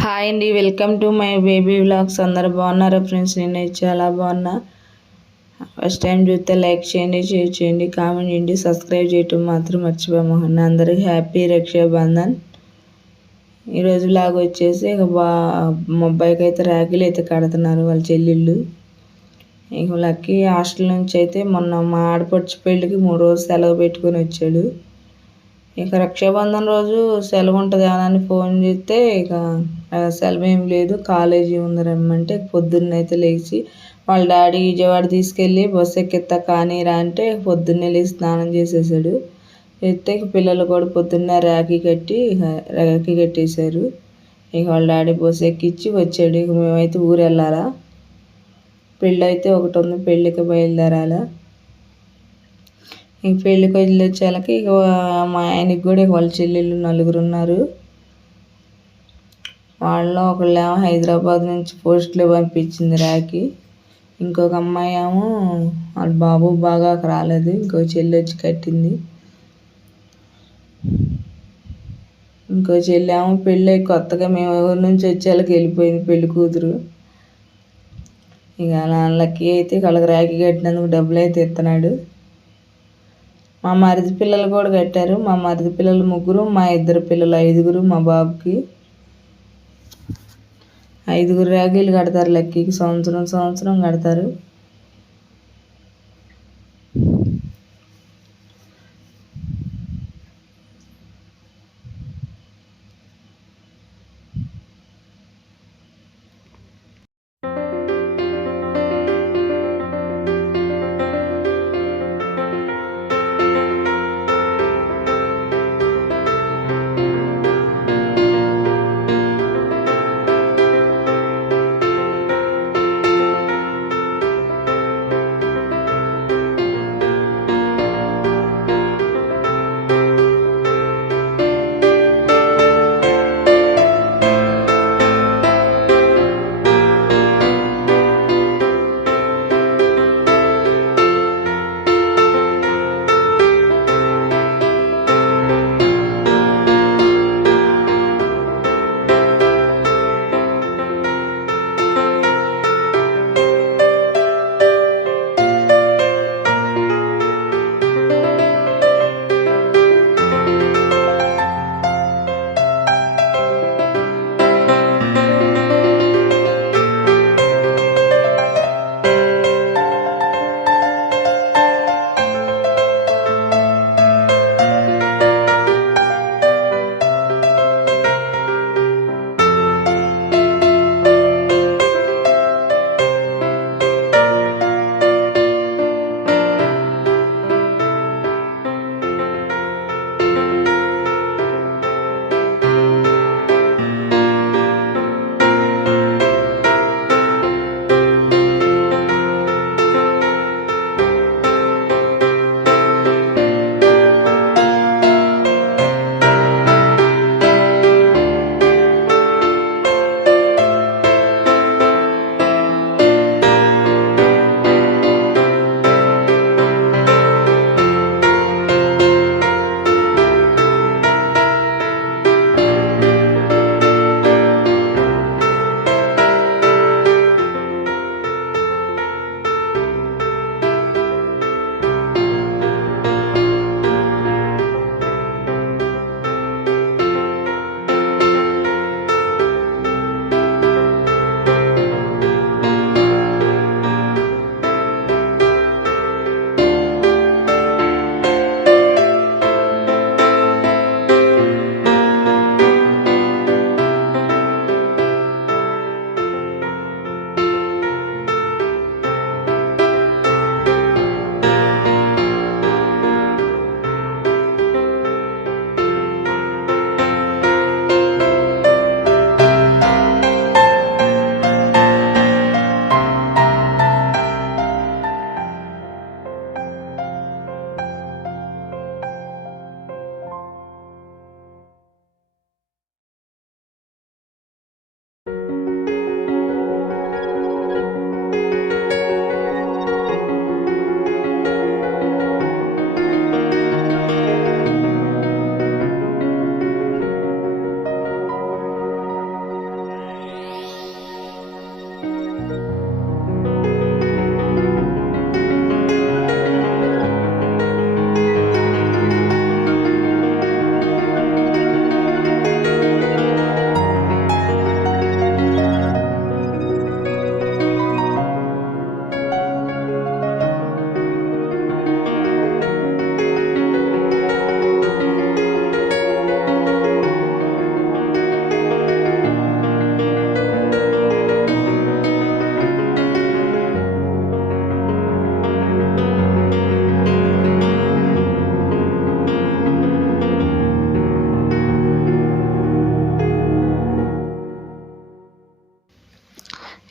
Hi అండి, welcome to my baby vlogs. అందరు బాగున్నారా ఫ్రెండ్స్? నేనైతే చాలా బాగున్నా. ఫస్ట్ టైం చూస్తే లైక్ చేయండి, షేర్ చేయండి, కామెంట్ చేయండి, సబ్స్క్రైబ్ చేయటం మాత్రం మర్చిపోమోహన్. అందరికి హ్యాపీ రక్షాబంధన్. ఈరోజు వ్లాగ్ వచ్చేసి ఇక మా అబ్బాయికి అయితే రాఖీలు అయితే కడుతున్నారు వాళ్ళ చెల్లెళ్ళు. ఇక లక్కీ హాస్టల్ నుంచి అయితే మొన్న మా ఆడపడుచు పెళ్ళికి 3 రోజులు సెలవు పెట్టుకొని వచ్చాడు. ఇక రక్షాబంధన్ రోజు సెలవు ఉంటుంది అని ఫోన్ చేస్తే ఇక సెలవు ఏం లేదు, కాలేజీ ఉంది రమ్మంటే పొద్దున్నైతే లేచి వాళ్ళ డాడీ విజయవాడ తీసుకెళ్ళి బస్సు ఎక్కిస్తా కానీ రా అంటే పొద్దున్నే లేచి స్నానం చేసేసాడు. ఎత్తే పిల్లలు కూడా పొద్దున్నే రాఖీ కట్టేశారు. ఇక వాళ్ళ డాడీ బస్సు ఎక్కించి వచ్చాడు. ఇక మేమైతే ఊరు వెళ్ళాలా, పెళ్ళి అయితే ఒకటి ఉంది, పెళ్ళికి బయలుదేరాలా. ఇంక పెళ్ళికి వచ్చేళ్ళకి ఇక మా ఆయనకి కూడా వాళ్ళ చెల్లెళ్ళు 4 ఉన్నారు. వాళ్ళలో ఒకళ్ళేమో హైదరాబాద్ నుంచి పోస్టులో పంపించింది రాఖీ. ఇంకొక అమ్మాయి ఏమో వాళ్ళ బాబు బాగా రాలేదు, ఇంకో చెల్లి వచ్చి కట్టింది. ఇంకో చెల్లి ఏమో పెళ్ళి కొత్తగా మేము ఊరి నుంచి వచ్చేళ్ళకి వెళ్ళిపోయింది పెళ్లి కూతురు. ఇక వాళ్ళకి అయితే వాళ్ళకి రాఖీ కట్టినందుకు డబ్బులు అయితే ఇస్తున్నాడు. మా మరిది పిల్లలు కూడా కట్టారు. మా మరిది పిల్లలు 3, మా 2 పిల్లలు 5 మా బాబుకి 5 రాఖీలు కడతారు. లక్కీకి సంవత్సరం కడతారు.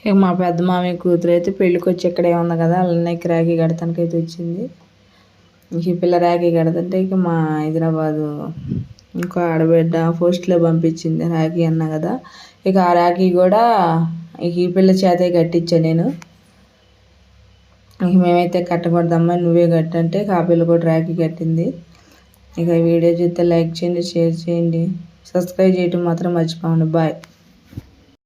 ఇక మా పెద్ద మామయ్య కూతురు అయితే పెళ్ళికి వచ్చి ఇక్కడే ఉంది కదా, అన్నయ్యకి రాఖీ కడతానికి అయితే వచ్చింది. ఇంక ఈ పిల్ల రాఖీ కడతంటే ఇక మా హైదరాబాదు ఇంకో ఆడబిడ్డ పోస్ట్లో పంపించింది రాఖీ అన్న కదా, ఇక ఆ రాఖీ కూడా ఇక ఈ పిల్ల చేతే కట్టించాను నేను. ఇక మేమైతే కట్టకూడదమ్మా నువ్వే కట్టంటే ఇక ఆ పిల్ల కూడా రాఖీ కట్టింది. ఇక వీడియో చూస్తే లైక్ చేయండి, షేర్ చేయండి, సబ్స్క్రైబ్ చేయటం మాత్రం మర్చిపోండి. బాయ్.